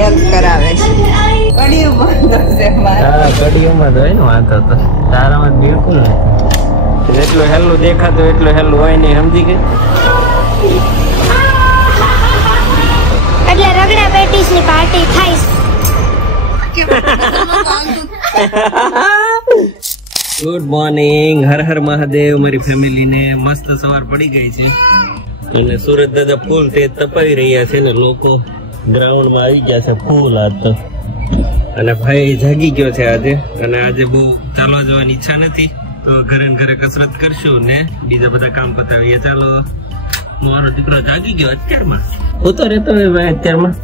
Help કરાવે છે કડીઓમાં છે હા કડીઓમાં તો હોય ને વાંધો તો તારામાં બિલકુલ નહીં જેટલું હેલું દેખાતું એટલું હેલું હોય નહીં સમજી ગઈ એટલે રગડા પેટીસ ની પાર્ટી થાય ગુડ મોર્નિંગ હર હર મહાદેવ મારી ફેમિલી ને મસ્ત સવાર પડી ગઈ છે અને સુરત દાદા ફૂલ તે તપાઈ રહ્યા છે ને લોકો ગ્રાઉન્ડ માં આવી ગયા છે ફૂલ આજ તો અને ભાઈ જાગી ગયો છે આજે અને આજે બહુ ચાલવા જવાની ઈચ્છા નથી તો ઘરે ને ઘરે કસરત કરશું ને બીજા બધા કામ પતાવીએ ચાલો મારો દીકરો જાગી ગયો અત્યારમાં ઉતો રહેતો હોય ભાઈ અત્યારમાં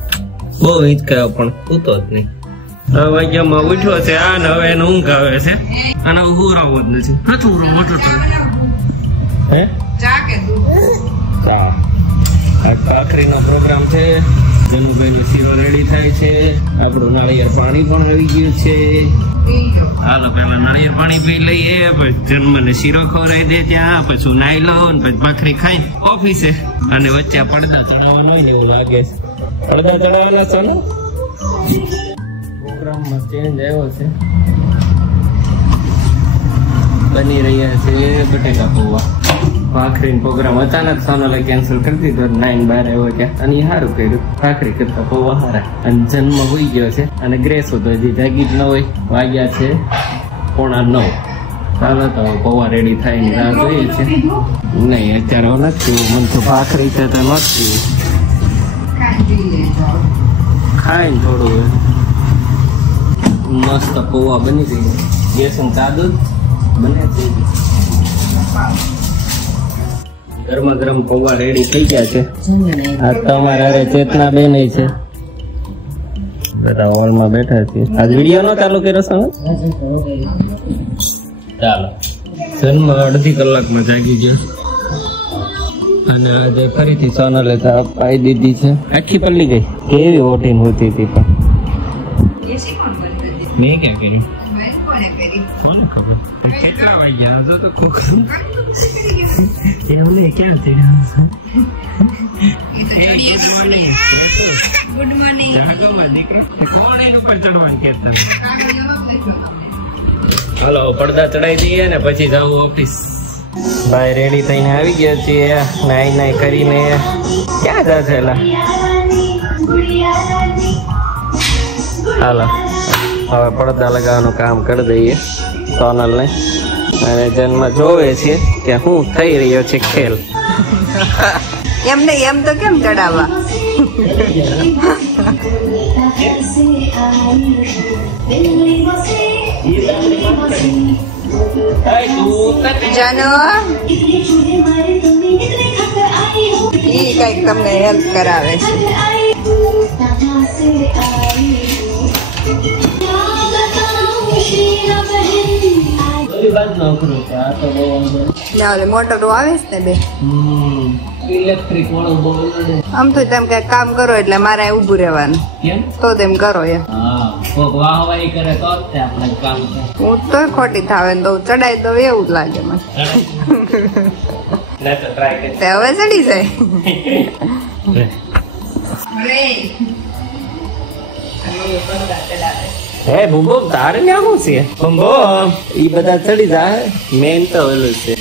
બહુ હિંચકાયો પણ ઉતો જ નહીં હવે વાગ્યામાં ઉઠ્યો છે આ ને હવે એને ઊંઘ આવે છે અને હુરાવો જ નથી નથી હુરાવો હે ચા આખરીનો પ્રોગ્રામ છે જનુભાઈ નો શીરો રેડી થાય છે આપણું નાળિયેર પાણી પણ આવી ગયું છે હાલો પેલા નાળિયેર પાણી પી લઈએ પછી જન્મને શીરો ખવડાવી દે ત્યાં પછી નાઈ લો પછી ભાખરી ખાઈ ઓફિસે અને વચ્ચે પડદા ચડાવવાનો હોય ને એવું લાગે છે પડદા ચડાવવાના છે ને પ્રોગ્રામમાં ચેન્જ આવ્યો છે બની રહ્યા છે બટેકા પૌવા ભાખરી પ્રોગ્રામ અચાનક સોનલે કેન્સલ કરી દીધો 9-12 આવ્યો ત્યાં અને સારું કર્યું ભાખરી કરતા પૌવા હારા અને જન્મ હોઈ ગયો છે અને ગ્રેસ હતો હજી જાગી જ ન હોય વાગ્યા છે 8:45 ચાલો તો પૌવા રેડી થાય ની રાહ જોઈએ છે નહીં અત્યારે નથી મને તો ભાખરી છે તો નથી ખાય ને થોડું મસ્ત પૌવા બની ગઈ બેસન કાદુ બને છે ગરમા ગરમ પૌવા રેડી થઈ ગયા છે આ તમારા ચેતના બેન છે બધા હોલમાં બેઠા છે આજ વિડીયો નો ચાલુ કર્યો છે ચાલો જન્મ અડધી કલાકમાં જાગી ગયો અને આજે ફરીથી સોનલે પાઈ દીધી છે આખી પલ્લી ગઈ કેવી ઓટીન હોતી હતી પણ મેં ક્યાં કર્યું કોને ખબર કેટલા વાગ્યા જો તો કોક એમને ક્યાં થયા ગુડ મોર્નિંગ જાગોમાં દીકરો કોણ એનું પર ચડવાનું કેતા હાલો પડદા ચડાઈ દઈએ ને પછી જાવ ઓફિસ ભાઈ રેડી થઈને આવી ગયા છીએ નાઈ નાઈ કરીને ક્યાં જા છે હાલો હવે પડદા લગાવવાનું કામ કરી દઈએ સોનલ ને અને જન્મ જોવે છે કે શું થઈ રહ્યો છે ખેલ એમ નહીં એમ તો કેમ ચડાવવા જાનો ઈ કઈક તમને હેલ્પ કરાવે છે મોટરો આવે છે ને બે ઇલેક્ટ્રિક વાળો બોલ આમ તો તેમ કઈ કામ કરો એટલે મારે ઉભું રહેવાનું તો તેમ કરો એમ વાહવાઈ કરે તો આપણે કામ હું તો ખોટી થાવે ને તો ચડાઈ દઉં એવું જ લાગે મને હવે ચડી જાય હે ભૂંબો તારે ત્યાં શું છે ભૂંબો ઈ બધા ચડી જાય મેન તો ઓલું છે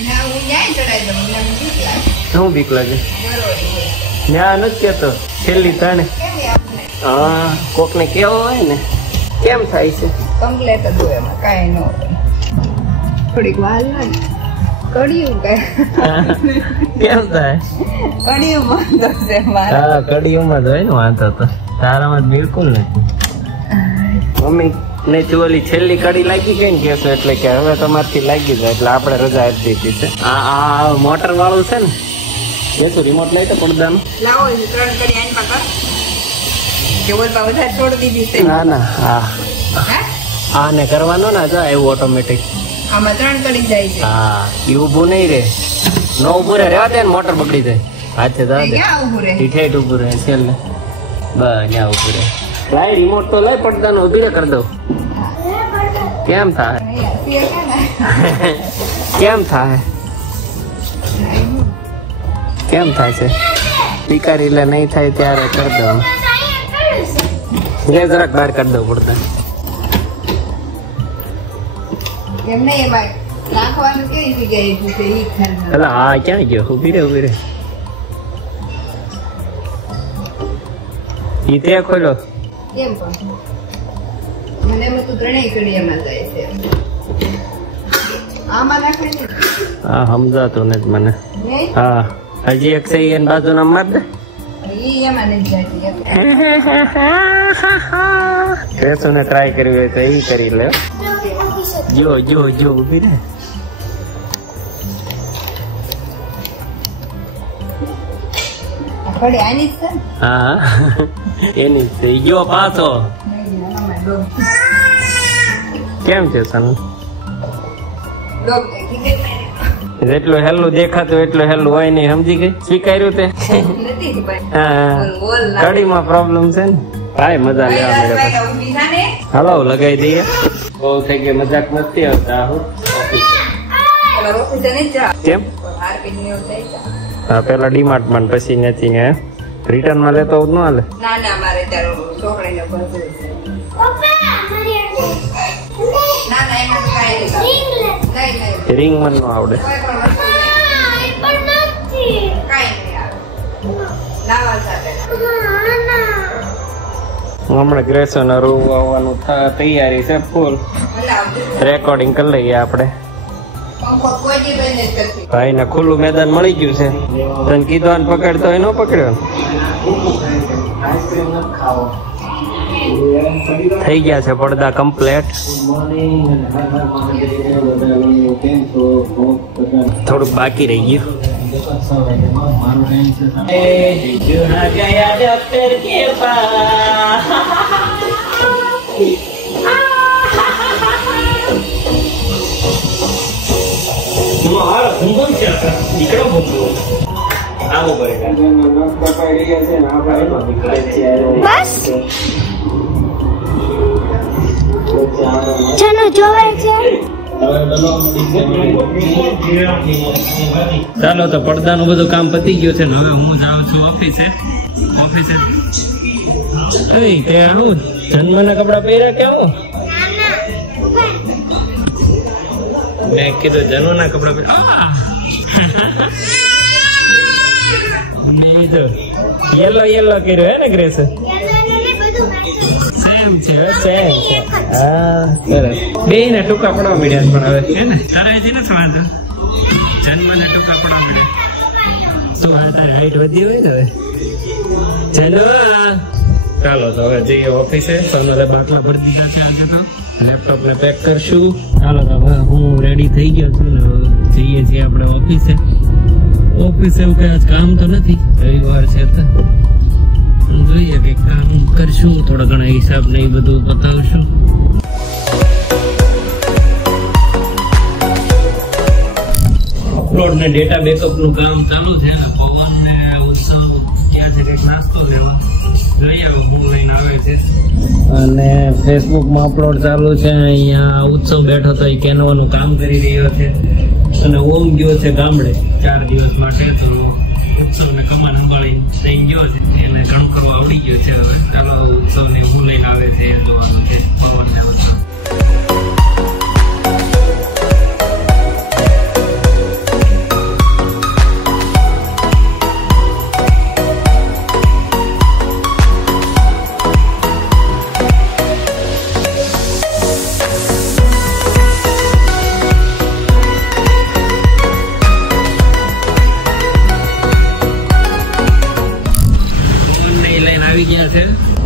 શું બીક લાગે ત્યાં નથી કેતો છેલ્લી તને હા કોક ને કેવો હોય ને કેમ થાય છે કમ્પ્લેટ જ હોય એમાં કાંઈ ન હોય થોડીક વાર લાગે કડિયું કેમ થાય કડિયું બંધ છે હા કડિયુંમાં જ હોય ને વાંધો તો તારામાં બિલકુલ નથી મમ્મી ને ઓલી છેલ્લી કડી લાગી ગઈ ને કેસો એટલે કે હવે તમારથી લાગી જાય એટલે આપણે રજા આપી દીધી છે આ મોટર વાળું છે ને કેશું રિમોટ લઈ તો પડદાનું લાવો 3 કડી આઈન પકડ કે બોલ પા વધારે છોડ દીધી છે ના ના હા આ ને કરવાનો ને જો એવું ઓટોમેટિક આમાં 3 કડી જાય છે હા ઈ ઊભું નહીં રે નો ઊભું રે રહેવા દે ને મોટર બગડી જાય હાથે દા દે ક્યાં ઊભું રે ઠીઠેઠ ઊભું રહે છેલ્લે બસ ત્યાં ઊભું રહે લાઈ રિમોટ તો લઈ પડદાનો ઊભી રે કરી દઉં કેમ થાય કેમ થાય કેમ થાય છે પીકારી લે નહીં થાય ત્યારે કરી દઉં ये જરાક બહાર કાઢ દો પડતા એમ નહીં એમાં નાખવાનું કેવી જગ્યાએ છે ઈ ખાવાનું. એટલે હા ક્યાં ગયો ઉભી રે ઈ તે ખોલો કેમ પણ મને એમ તો ત્રણેય કડિયામાં જાય છે. આમાં નાખે ને હા સમજાતું નથી મને નહીં હા હજી એક છે એની બાજુના માર દે ઈ એમાં નથી જતી. ને ટ્રાય કરવી હોય તો એ કરી લે જો ઉભી રે કડી આની જ છે ને? હા એની જ છે ગયો પાછો નહીં, આમાં ડોગ કેમ છે સન ડોગ ઠીક છે. જેટલું હેલું દેખાતું એટલું હેલું હોય નહીં સમજી ગઈ સ્વીકાર્યું તે નથી જ ભાઈ. હા બોલ ના. કડીમાં પ્રોબ્લેમ છે ને ભાઈ મજા લેવા મળે ભાઈ, ઊભી થા ને. હાલો લગાવી દઈએ બહુ થઈ ગઈ મજાક નથી આવતા હું તમારે ઓફિસે નહીં જા. કેમ હાર પીને એવું થઈ જા. હા પેલા ડીમાર્ટમાં ને પછી નથી ને રિટર્નમાં લેતો હોત ન હાલે ના ના મારે તારો છોકરીને ભરતું છે. ના ના એમાં તો કાંઈ નહીં. નહીં. રિંગ મને ન આવડે કોઈ પણ વસ્તુ નહીં. કાંઈ નહીં આવે. લાવા સાથે. હમણાં ગ્રેસન રૂ આવવાનું તૈયારી છે ફૂલ ભલે આવજો. રેકોર્ડિંગ કરી લઈએ આપણે પંખો કોઈ દી બંધ નથી કરતી. ભાઈ ને ખુલ્લું મેદાન મળી ગયું છે તને કીધું પકડતો હોય ન પકડ્યો થઈ ગયા છે પડદા કમ્પ્લેટ થોડુંક બાકી રહી ગયું બસ ચલો જોવે છે. ચાલો તો પડદાનું બધું કામ પતી ગયું છે ને હવે હું જાઉં છું ઓફિસે તે આવું જન્મના કપડા પહેર્યા કે આવું મેં કીધું જન્મના કપડા પહેર્યા યેલો કર્યો હે ને ગ્રેસ સેમ છે હા સરસ બે ને ટૂંકા પડવા મળ્યા પણ હવે હે ને તારે હજી નથી વાંધો જન્મ ને ટૂંકા પડવા મળ્યા શું હા તારી હાઈટ વધી હોય ને હવે ચાલો તો હવે જઈએ ઓફિસે સોનલે બાટલા ભરી દીધા છે આજે તો લેપટોપ ને પેક કરશું ચાલો તો હવે હું રેડી થઈ ગયો છું ને જઈએ છીએ આપણે ઓફિસે એવું કઈ આજ કામ તો નથી રવિવાર છે તો જોઈએ કે કામ કરશું થોડા ઘણા હિસાબ ને એ બધું બતાવશું અપલોડ ને ડેટા બેકઅપ નું કામ ચાલુ છે પવન ને ઉત્સવ ક્યાં છે કંઈક નાસ્તો લેવા જોઈએ હું લઈને આવે છે અને ફેસબુક માં અપલોડ ચાલુ છે અહીંયા ઉત્સવ બેઠો તો એ કેનવાનું કામ કરી રહ્યો છે અને ઓમ ગયો છે ગામડે 4 દિવસ માટે તો ઉત્સવ ને કમાન સંભાળી થઈ ગયો છે એને ઘણું કરવું આવડી ગયું છે હવે ચાલો ઉત્સવ ને હું લઈને આવે છે એ જોવાનું છે પવન ને ઉત્સવ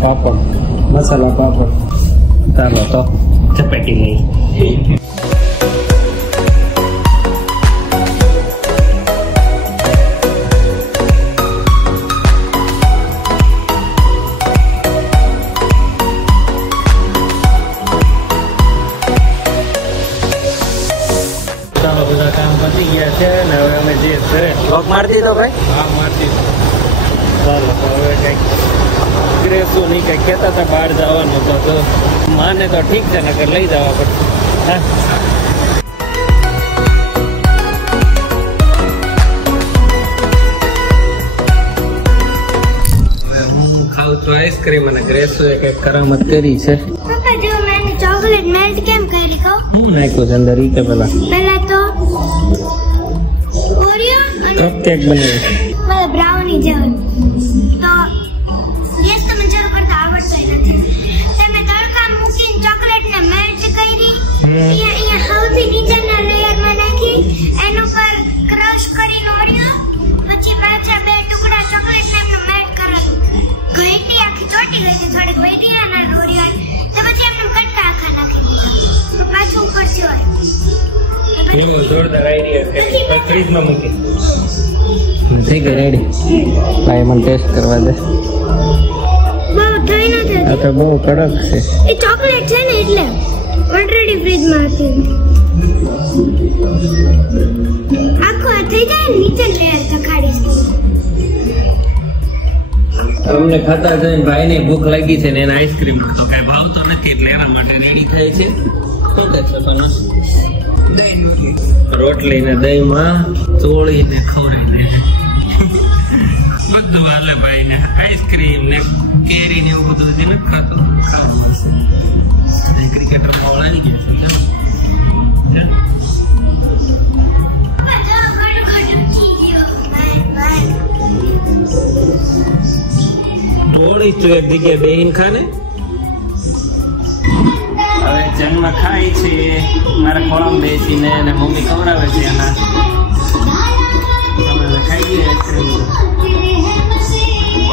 પાપડ મસાલા પાપડ ચાલો તો ચપેટી લઈ ચાલો બધા કામ પતી ગયા છે ને હવે અમે જઈએ ઘરે લોક મારી દીધો ભાઈ હા મારી દીધો ચાલો તો હવે કઈક શું નહીં કઈ કહેતા હતા બહાર જવાનું તો માને તો ઠીક છે નકર લઈ જવા પડશે હા હું ખાવ તો આઈસ્ક્રીમ અને ગ્રેસો એક કરામત કરી છે. પપ્પા જો મેં ચોકલેટ મેલ્ટ કેમ કરી કહો. હું નાખ્યું છે અંદર ઈ કે પેલા તો ઓરિયો અને કપ કેક બનાવ્યું. મને બ્રાઉની જેવું તો ગેસ તો મને જરૂર કરતા આવડતો નથી. તમે તડકા મૂકીને ચોકલેટ ને મેલ્ટ કરી અહીંયા સૌથી નીચેના લેયરમાં નાખી એના પર ક્રશ કરીને ઓરિયો પછી પાછા 2 ટુકડા ચોકલેટ ને એમને મેલ્ટ કરેલું. ઘઈટી આખી ચોટી ગઈ છે થોડીક વૈધી ના ઓરિયો તો પછી એમને કટકા આખા નાખી દીધા તો પાછું ઉપર સિવાય એવું જોરદાર આઈડિયા છે. ફ્રીજમાં મૂકી થઈ ગઈ રેડી. ભાઈ મને ટેસ્ટ કરવા દે. બહુ થઈ નથી આ તો બહુ કડક છે. એ ચોકલેટ છે ને એટલે ઓલરેડી ફ્રીજમાં હતી. આખો આ થઈ જાય ને નીચે લેયર ચખાડીશ. અમને ખાતા જોઈને ભાઈને ભૂખ લાગી છે ને એને આઈસ્ક્રીમ તો કઈ ભાવતો નથી એટલે એના માટે રેડી થાય છે. શું કહે છે તને? રોટલી ને દહીંમાં ચોળીને ખવડાવીને બધું હાલે ભાઈ ને. આઈસ્ક્રીમ ને કેરી ને એવું બધું નથી ખાતો. ખાવા મળશે. ક્રિકેટર મોળ આવી ગયા છે. થોડી તો એક જગ્યાએ બેહીન ખાને. હવે જન્મ ખાય છે મારા ખોળામાં બેસીને અને મમ્મી ખવડાવે છે એના. તમે ખાઈ લઈએ આઈસ્ક્રીમ.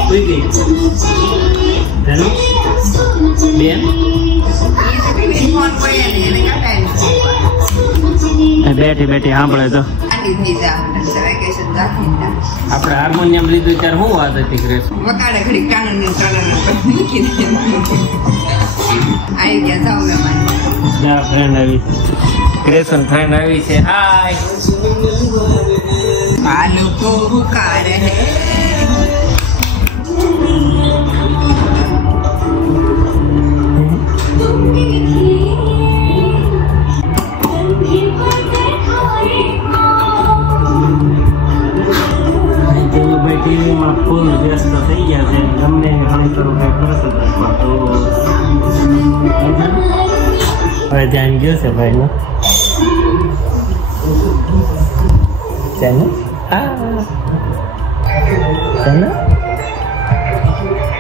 સુઈ ગઈ બેન બેઠી બેઠી સાંભળે તો. આપણે હાર્મોનિયમ લીધું ત્યારે શું વાત હતી ગ્રેસ? વકાડે ઘડી કાનૂન મૂકી દે. આવી ગયા જાવ મહેમાન. ફ્રેન્ડ આવી ગ્રેસન ફ્રેન્ડ આવી છે. હાય આ લોકો હુકાર હે. ટીવીમાં ફૂલ વ્યસ્ત થઈ ગયા છે. ગમે ઘણી કરું કઈ કરશે હવે ધ્યાન ગયો છે ભાઈ નું. ચાલો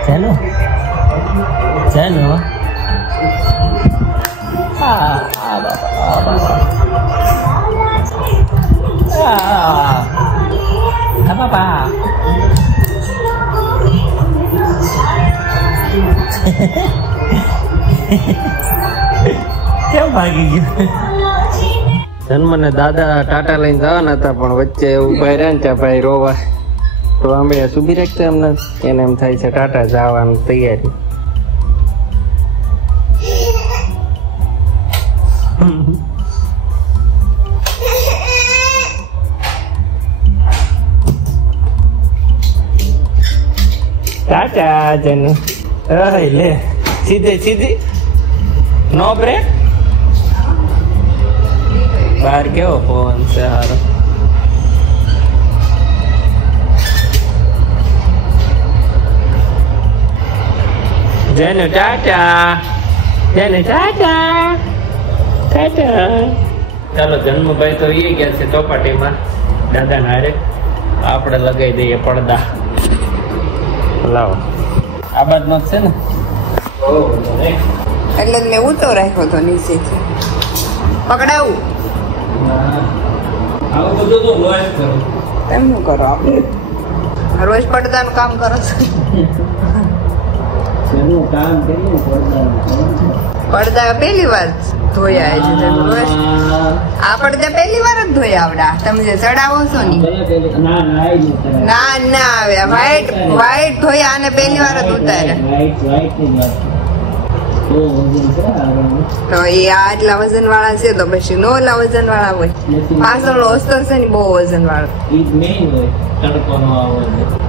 ચાલો ચાલો બાબા કેમ ભાગી ગયું? જન્મને દાદા ટાટા લઈને જવાના હતા પણ વચ્ચે ઉભા રહ્યા ને ત્યાં ભાઈ રોવા તો અમે સુબી રાખતા એમને. એને એમ થાય છે ટાટા જવાની તૈયારી. ટાટા જનુ લે સીધે સીધી નો બ્રેક. બહાર કેવો પવન છે હારો. જનુ ટાટા જનુ ટાટા ટાટા. ચાલો જન્મભાઈ તો એ ગયા છે ચોપાટીમાં દાદા ના હારે. આપણે લગાવી દઈએ પડદા. લાવો આ બાજુ છે ને એટલે મેં ઊંચો રાખ્યો હતો નીચેથી પકડાવું. આવું બધું તો રોજ કરું. એમ શું કરો આપણે રોજ પડદાનું કામ કરો છો? એનું કામ કરીએ પડદા પહેલી વાર ધોયા છે રોજ. આ પડદા પહેલી વાર જ ધોયા આવડા. તમે જે ચડાવો છો ને ના ના આવે વ્હાઈટ વ્હાઈટ ધોયા અને પહેલી વાર જ ઉતાર્યા. તો એ આટલા વજન વાળા છે તો પછી નો ઓલા વજન વાળા હોય. પાછળ અસ્તર છે ને બહુ વજન વાળો.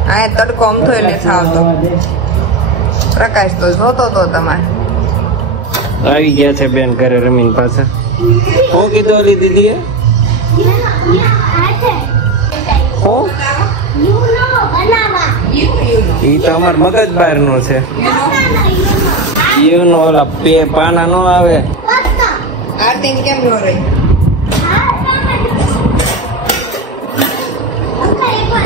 હા તડકો આમ તો એને આવતો. પ્રકાશ તો જોતો તો તમારે. આવી ગયા છે બેન ઘરે રમીને પાછા. હું કીધું ઓલી દીદી હું ઈ તો અમાર મગજ બહાર નો છે. ઈનો ઓલા પાના નો આવે. આરતી કેમ નો રહી?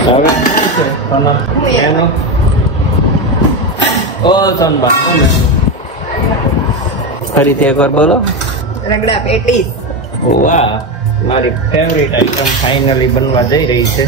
હવે શું છે સોના? એનો ઓ સોનબા ફરીથી એકવાર બોલો. રગડા પેટીસ. વાહ, મારી ફેવરિટ આઈટમ ફાઇનલી બનવા જઈ રહી છે.